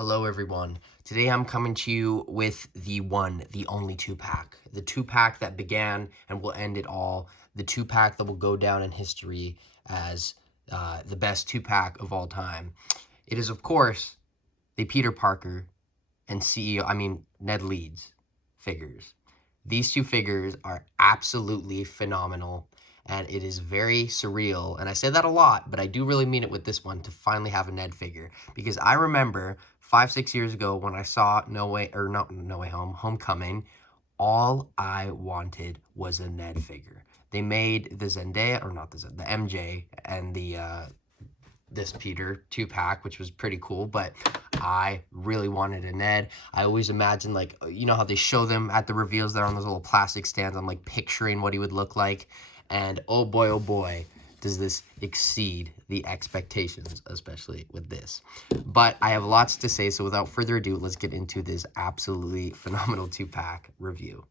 Hello everyone. Today I'm coming to you with the only 2-pack. The 2-pack that began and will end it all. The 2-pack that will go down in history as the best 2-pack of all time. It is, of course, the Peter Parker and Ned Leeds figures. These two figures are absolutely phenomenal, and it is very surreal. And I say that a lot, but I do really mean it with this one, to finally have a Ned figure. Because I remember 5-6 years ago when I saw Homecoming, all I wanted was a Ned figure. They made the Zendaya, or not the MJ, and this Peter 2-pack, which was pretty cool, but I really wanted a Ned. I always imagined, like, you know how they show them at the reveals there on those little plastic stands. I'm like picturing what he would look like, and oh boy, does this exceed the expectations, especially with this. But I have lots to say, so without further ado, let's get into this absolutely phenomenal 2-pack review.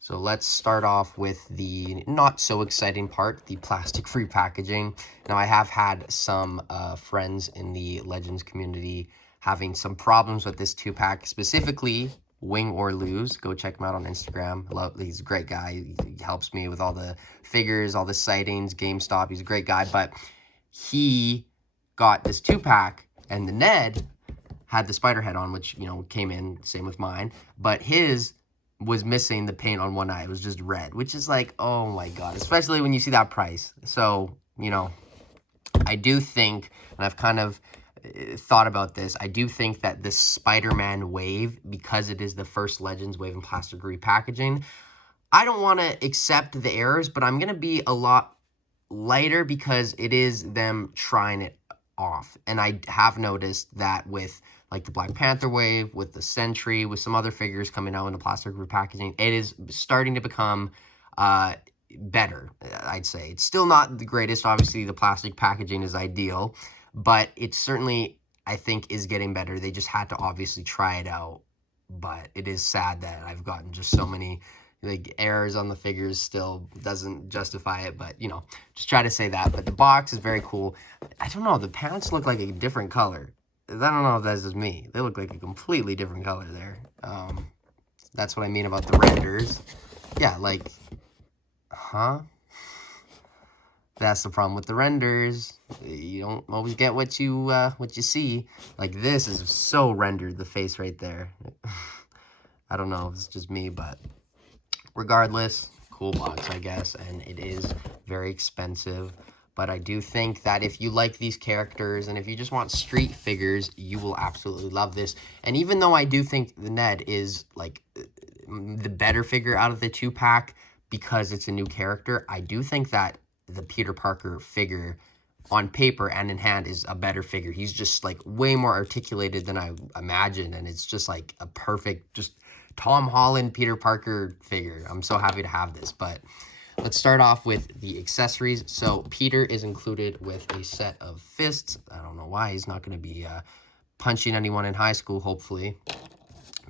So let's start off with the not so exciting part, the plastic-free packaging. Now, I have had some friends in the Legends community having some problems with this 2-pack, specifically Wing or Lose. Go check him out on Instagram. He's a great guy. He helps me with all the figures, all the sightings, GameStop. He's a great guy, but he got this 2-pack, and the Ned had the spider head on, which, you know, came in, same with mine, but his was missing the paint on one eye. It was just red, which is like, oh my god, especially when you see that price. So, you know, I do think, and I've kind of thought about this, I do think that this Spider-Man wave, because it is the first Legends wave in plastic repackaging, I don't want to accept the errors, but I'm going to be a lot lighter because it is them trying it off. And I have noticed that with like the Black Panther wave, with the Sentry, with some other figures coming out in the plastic repackaging, it is starting to become better, I'd say. It's still not the greatest. Obviously, the plastic packaging is ideal, but it certainly, I think, is getting better. They just had to obviously try it out, but it is sad that I've gotten just so many like errors on the figures. Still doesn't justify it, but you know, just try to say that. But the box is very cool. I don't know, the pants look like a different color. I don't know if that's just me. They look like a completely different color there. That's what I mean about the renders. Yeah, like, huh? That's the problem with the renders. You don't always get what you see. Like, this is so rendered, the face right there. I don't know if it's just me, but regardless, cool box, I guess, and it is very expensive. But I do think that if you like these characters and if you just want street figures, you will absolutely love this. And even though I do think the Ned is like the better figure out of the 2-pack because it's a new character, I do think that the Peter Parker figure on paper and in hand is a better figure. He's just like way more articulated than I imagined, and it's just like a perfect, just Tom Holland Peter Parker figure. I'm so happy to have this. But let's start off with the accessories. So Peter is included with a set of fists. I don't know why. He's not going to be punching anyone in high school, hopefully.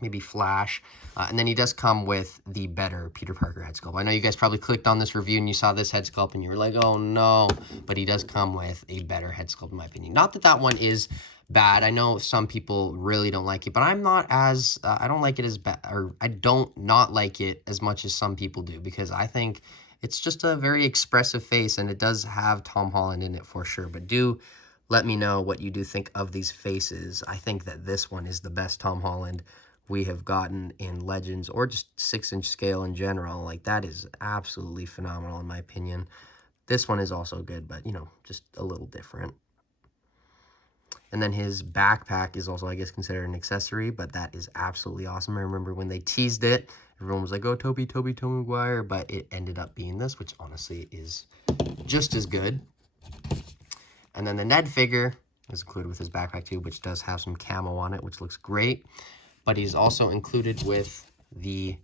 Maybe Flash. And then he does come with the better Peter Parker head sculpt. I know you guys probably clicked on this review and you saw this head sculpt and you were like, oh no. But he does come with a better head sculpt, in my opinion. Not that that one is bad. I know some people really don't like it, but I'm not as, I don't like it as bad, or I don't not like it as much as some people do, because I think it's just a very expressive face, and it does have Tom Holland in it for sure. But do let me know what you do think of these faces. I think that this one is the best Tom Holland we have gotten in Legends, or just 6-inch scale in general. Like, that is absolutely phenomenal in my opinion. This one is also good, but, you know, just a little different. And then his backpack is also, I guess, considered an accessory, but that is absolutely awesome. I remember when they teased it, everyone was like, oh, Tobey Maguire, but it ended up being this, which honestly is just as good. And then the Ned figure is included with his backpack too, which does have some camo on it, which looks great. But he's also included with the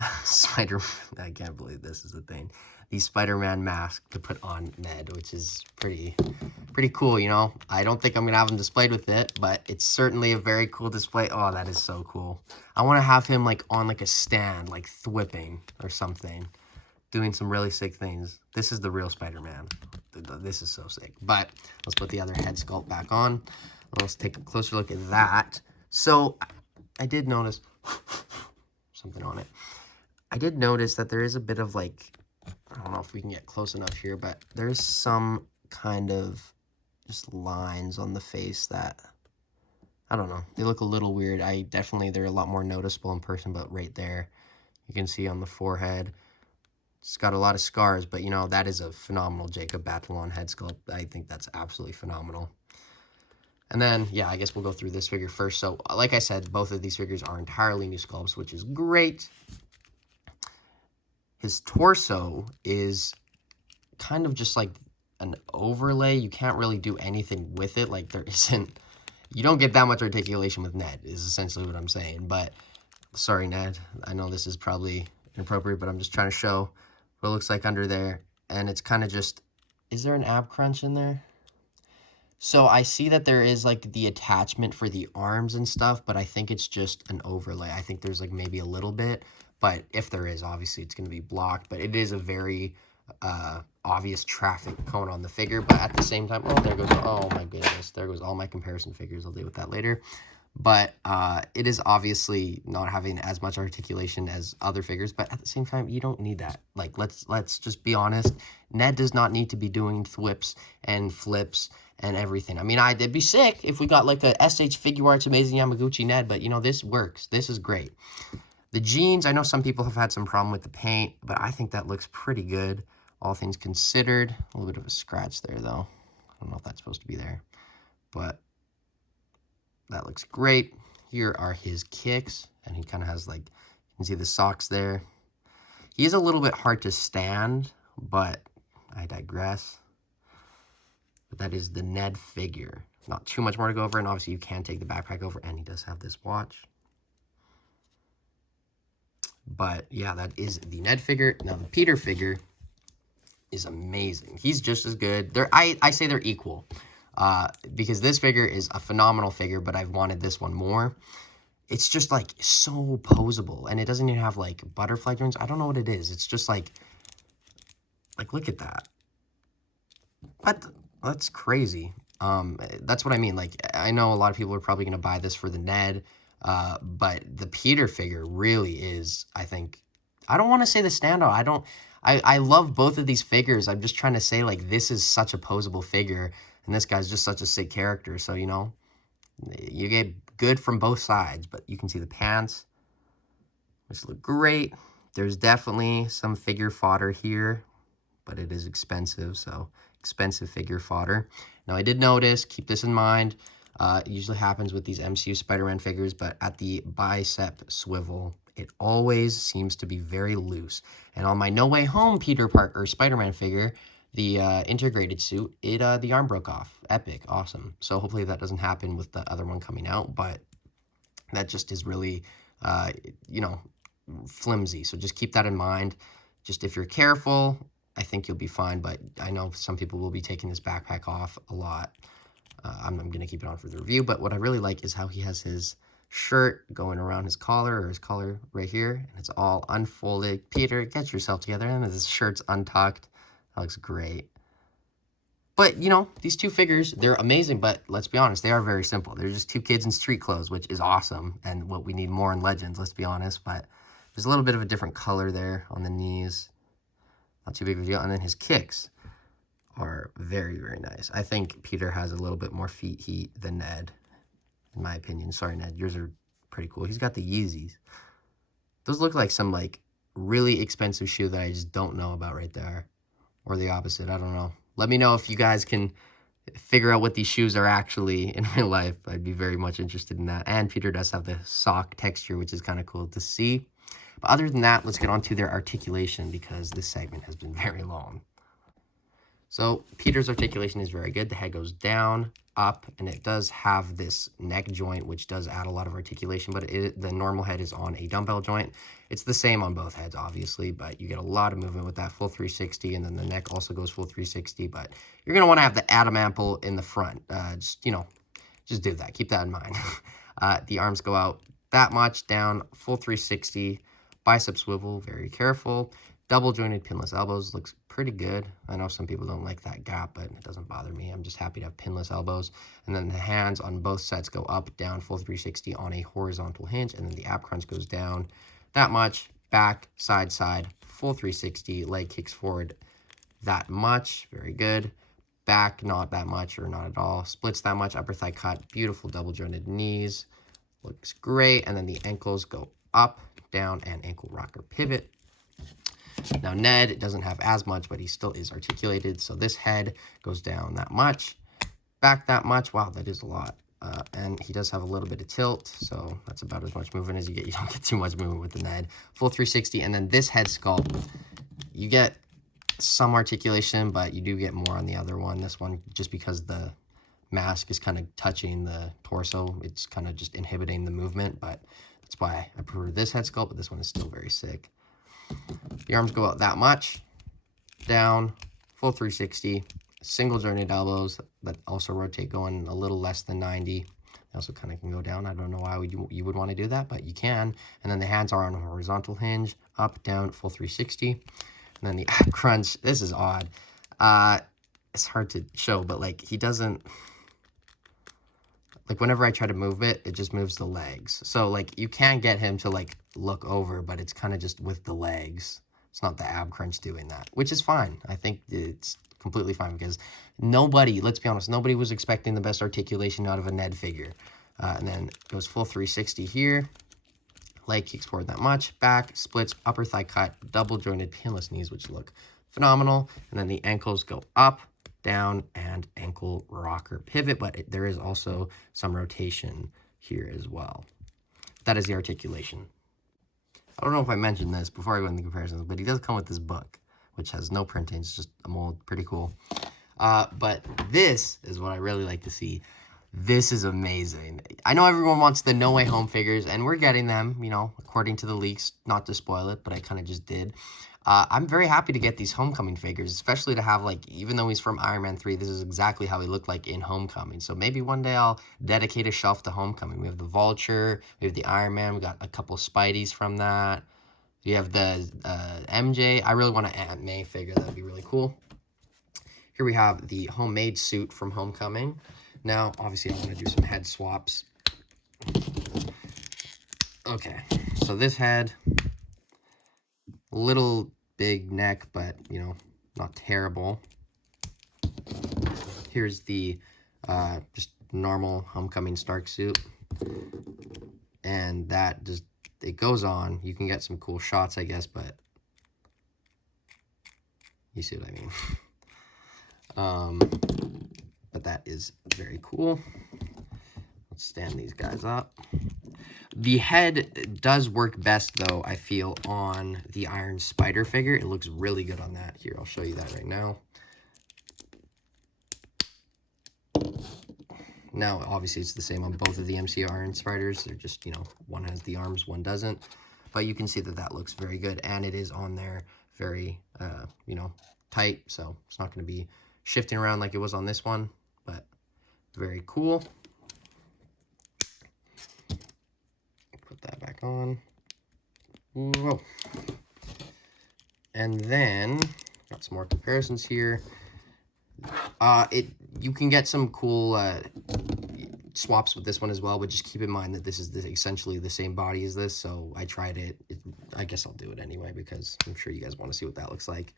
I can't believe this is a thing, the Spider-Man mask to put on Ned, which is pretty cool, you know. I don't think I'm gonna have him displayed with it, but it's certainly a very cool display. Oh, that is so cool. I want to have him like on like a stand, like thwipping or something, doing some really sick things. This is the real Spider-Man. This is so sick. But let's put the other head sculpt back on. Let's take a closer look at that. So I did notice something on it. I did notice that there is a bit of like, I don't know if we can get close enough here, but there's some kind of just lines on the face that, I don't know, they look a little weird. They're a lot more noticeable in person, but right there, you can see on the forehead, it's got a lot of scars, but you know, that is a phenomenal Jacob Batalon head sculpt. I think that's absolutely phenomenal. And then, yeah, I guess we'll go through this figure first. So, like I said, both of these figures are entirely new sculpts, which is great. His torso is kind of just like an overlay. You can't really do anything with it. Like, there isn't... You don't get that much articulation with Ned, is essentially what I'm saying. But, sorry, Ned. I know this is probably inappropriate, but I'm just trying to show what it looks like under there. And it's kind of just... Is there an ab crunch in there? So I see that there is like the attachment for the arms and stuff, but I think it's just an overlay. I think there's like maybe a little bit, but if there is, obviously it's going to be blocked. But it is a very obvious traffic cone on the figure. But at the same time, oh, there goes, oh my goodness, there goes all my comparison figures. I'll deal with that later. But it is obviously not having as much articulation as other figures, but at the same time, you don't need that. Like, let's just be honest. Ned does not need to be doing thwips and flips and everything. I mean, it'd be sick if we got like a SH Figure Arts Amazing Yamaguchi Ned, but you know, this works. This is great. The jeans, I know some people have had some problem with the paint, but I think that looks pretty good, all things considered. A little bit of a scratch there, though. I don't know if that's supposed to be there, but that looks great. Here are his kicks, and he kind of has like, you can see the socks there. He is a little bit hard to stand, but I digress. But that is the Ned figure. Not too much more to go over, and obviously you can take the backpack over, and he does have this watch. But yeah, that is the Ned figure. Now the Peter figure is amazing. He's just as good. I say they're equal. Because this figure is a phenomenal figure, but I've wanted this one more. It's just like so posable, and it doesn't even have like butterfly joints. I don't know what it is. It's just like look at that. What? That's crazy. That's what I mean. Like, I know a lot of people are probably gonna buy this for the Ned, but the Peter figure really is, I think, I don't want to say the standout. I love both of these figures. I'm just trying to say, like, this is such a posable figure, and this guy's just such a sick character. So, you know, you get good from both sides, but you can see the pants, which look great. There's definitely some figure fodder here, but it is expensive, so expensive figure fodder. Now, I did notice, keep this in mind, it usually happens with these MCU Spider-Man figures, but at the bicep swivel, it always seems to be very loose. And on my No Way Home Peter Parker Spider-Man figure, the integrated suit, the arm broke off. Epic, awesome. So hopefully that doesn't happen with the other one coming out, but that just is really, you know, flimsy. So just keep that in mind. Just if you're careful, I think you'll be fine, but I know some people will be taking this backpack off a lot. I'm going to keep it on for the review, but what I really like is how he has his shirt going around his collar, or his collar right here, and it's all unfolded. Peter, get yourself together, and his shirt's untucked. That looks great. But, you know, these two figures, they're amazing, but let's be honest, they are very simple. They're just two kids in street clothes, which is awesome, and what we need more in Legends, let's be honest, but there's a little bit of a different color there on the knees. Not too big of a deal. And then his kicks are very, very nice. I think Peter has a little bit more feet heat than Ned, in my opinion. Sorry, Ned. Yours are pretty cool. He's got the Yeezys. Those look like some, like, really expensive shoe that I just don't know about right there. Or the opposite. I don't know. Let me know if you guys can figure out what these shoes are actually in real life. I'd be very much interested in that. And Peter does have the sock texture, which is kind of cool to see. But other than that, let's get on to their articulation, because this segment has been very long. So Peter's articulation is very good. The head goes down, up, and it does have this neck joint, which does add a lot of articulation, but the normal head is on a dumbbell joint. It's the same on both heads, obviously, but you get a lot of movement with that full 360, and then the neck also goes full 360, but you're going to want to have the Adam ample in the front. Just do that. Keep that in mind. The arms go out that much, down, full 360, bicep swivel, very careful. Double jointed pinless elbows, looks pretty good. I know some people don't like that gap, but it doesn't bother me. I'm just happy to have pinless elbows. And then the hands on both sets go up, down, full 360 on a horizontal hinge, and then the ab crunch goes down that much, back, side, side, full 360, leg kicks forward that much, very good. Back, not that much or not at all. Splits that much, upper thigh cut, beautiful double jointed knees. Looks great. And then the ankles go up, down, and ankle rocker pivot. Now Ned doesn't have as much, but he still is articulated. So this head goes down that much, back that much. Wow, that is a lot. And he does have a little bit of tilt, so that's about as much movement as you get. You don't get too much movement with the Ned. Full 360, and then this head sculpt, you get some articulation, but you do get more on the other one. This one, just because the mask is kind of touching the torso, it's kind of just inhibiting the movement, but that's why I prefer this head sculpt, but this one is still very sick. The arms go out that much, down, full 360, single jointed elbows that also rotate going a little less than 90. They also kind of can go down. I don't know why you would want to do that, but you can. And then the hands are on a horizontal hinge, up, down, full 360. And then the ab crunch, this is odd. It's hard to show, but like he doesn't, like whenever I try to move it, it just moves the legs. So like you can get him to like look over, but it's kind of just with the legs. It's not the ab crunch doing that, which is fine. I think it's completely fine because nobody, let's be honest, nobody was expecting the best articulation out of a Ned figure. And then goes full 360 here. Leg kicks forward that much. Back, splits, upper thigh cut, double jointed pinless knees, which look phenomenal. And then the ankles go up, down, and ankle rocker pivot, but there is also some rotation here as well. That is the articulation. I don't know if I mentioned this before I go into comparisons, but he does come with this book, which has no printing. It's just a mold, pretty cool. But this is what I really like to see. This is amazing. I know everyone wants the No Way Home figures, and we're getting them, you know, according to the leaks, not to spoil it, but I kind of just did. I'm very happy to get these Homecoming figures, especially to have, like, even though he's from Iron Man 3, this is exactly how he looked like in Homecoming. So maybe one day I'll dedicate a shelf to Homecoming. We have the Vulture, we have the Iron Man, we got a couple Spideys from that. We have the MJ. I really want an Aunt May figure. That would be really cool. Here we have the homemade suit from Homecoming. Now, obviously, I want to do some head swaps. Okay, so this head, little big neck, but, you know, not terrible. Here's the just normal Homecoming Stark suit. And that just, it goes on. You can get some cool shots, I guess, but you see what I mean. But that is very cool. Let's stand these guys up. The head does work best, though, I feel, on the Iron Spider figure. It looks really good on that. Here, I'll show you that right now. Now, obviously, it's the same on both of the MCU Iron Spiders. They're just, you know, one has the arms, one doesn't. But you can see that that looks very good, and it is on there very, you know, tight. So it's not going to be shifting around like it was on this one, but very cool. Put that back on. Whoa. And then, got some more comparisons here. You can get some cool swaps with this one as well, but just keep in mind that this is essentially the same body as this, so I tried it. I guess I'll do it anyway, because I'm sure you guys want to see what that looks like.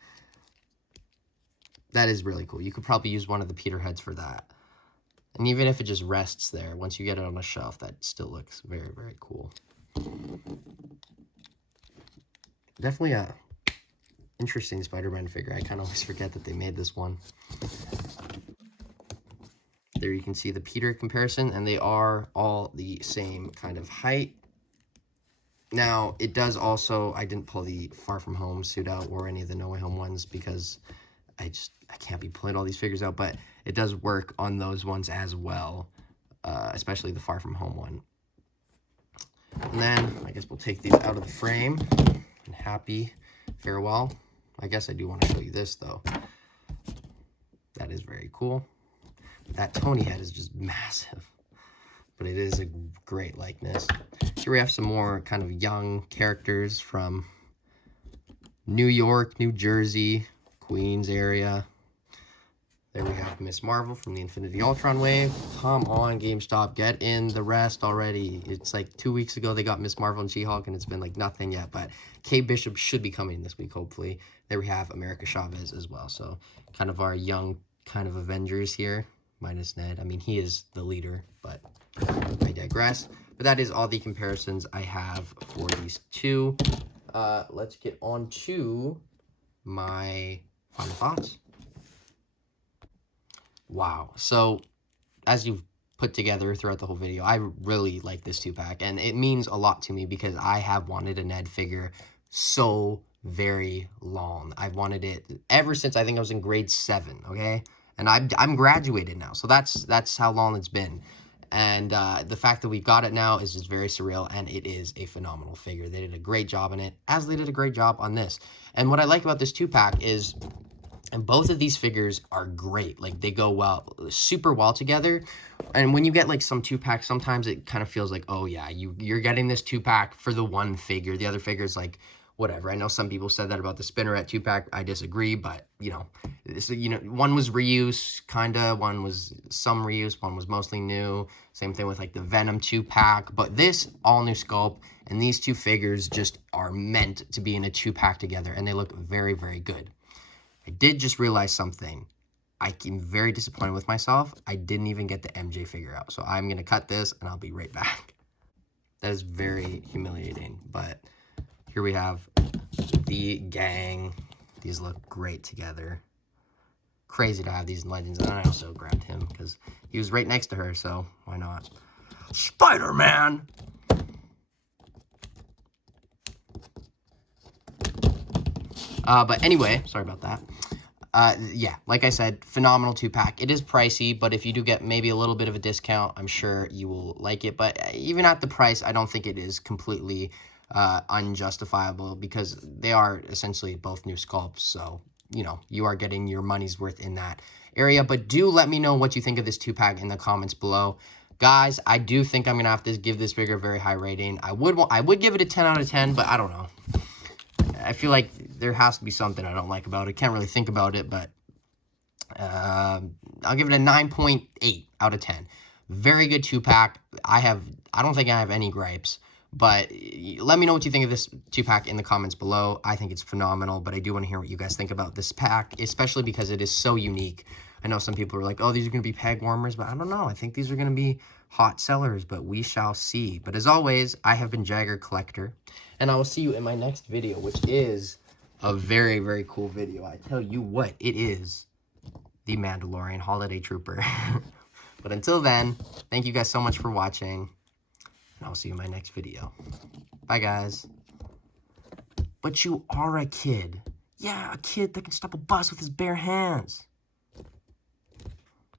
That is really cool. You could probably use one of the Peter heads for that. And even if it just rests there, once you get it on a shelf, that still looks very, very cool. Definitely a interesting Spider-Man figure. I kind of always forget that they made this one. There you can see the Peter comparison, and they are all the same kind of height. Now, it does also, I didn't pull the Far From Home suit out or any of the No Way Home ones because I can't be pulling all these figures out, but it does work on those ones as well, especially the Far From Home one. And then, I guess we'll take these out of the frame. And happy farewell. I guess I do want to show you this, though. That is very cool. That Tony head is just massive, but it is a great likeness. Here we have some more kind of young characters from New York, New Jersey. Queen's area. There we have Miss Marvel from the Infinity Ultron wave. Come on, GameStop, get in the rest already. It's like 2 weeks ago they got Miss Marvel and She-Hulk, and it's been like nothing yet. But Kate Bishop should be coming this week, hopefully. There we have America Chavez as well. So kind of our young kind of Avengers here, minus Ned. I mean, he is the leader, but I digress. But that is all the comparisons I have for these two. Let's get on to my final thoughts. Wow. So, as you've put together throughout the whole video, I really like this 2-pack, and it means a lot to me because I have wanted a Ned figure so very long. I've wanted it ever since I think I was in grade 7, okay? And I'm graduated now, so that's how long it's been. And the fact that we got it now is just very surreal, and it is a phenomenal figure. They did a great job in it, as they did a great job on this. And what I like about this 2-pack is, and both of these figures are great. Like, they go well, super well together. And when you get, like, some 2-packs, sometimes it kind of feels like, oh, yeah, you're getting this 2-pack for the one figure. The other figure is, like, whatever. I know some people said that about the Spinneret 2-pack. I disagree, but, you know, one was reuse, kind of. One was some reuse. One was mostly new. Same thing with, like, the Venom 2-pack. But this all-new sculpt and these two figures just are meant to be in a 2-pack together, and they look very, very good. I did just realize something. I'm very disappointed with myself. I didn't even get the MJ figure out. So I'm going to cut this, and I'll be right back. That is very humiliating. But here we have the gang. These look great together. Crazy to have these in Legends. And I also grabbed him because he was right next to her. So why not? Spider-Man! But anyway, sorry about that. Yeah, like I said, phenomenal 2-pack. It is pricey, but if you do get maybe a little bit of a discount, I'm sure you will like it. But even at the price, I don't think it is completely unjustifiable because they are essentially both new sculpts. So, you know, you are getting your money's worth in that area. But do let me know what you think of this 2-pack in the comments below. Guys, I do think I'm going to have to give this figure a very high rating. I would give it a 10 out of 10, but I don't know. I feel like there has to be something I don't like about it. Can't really think about it, but I'll give it a 9.8 out of 10. Very good 2-pack. I don't think I have any gripes, but let me know what you think of this 2-pack in the comments below. I think it's phenomenal, but I do want to hear what you guys think about this pack, especially because it is so unique. I know some people are like, oh, these are going to be peg warmers, but I don't know. I think these are going to be hot sellers, but we shall see. But as always, I have been Jagger Collector, and I will see you in my next video, which is a very, very cool video. I tell you what, it is the Mandalorian Holiday Trooper. But until then, thank you guys so much for watching, and I'll see you in my next video. Bye, guys. But you are a kid. Yeah, a kid that can stop a bus with his bare hands.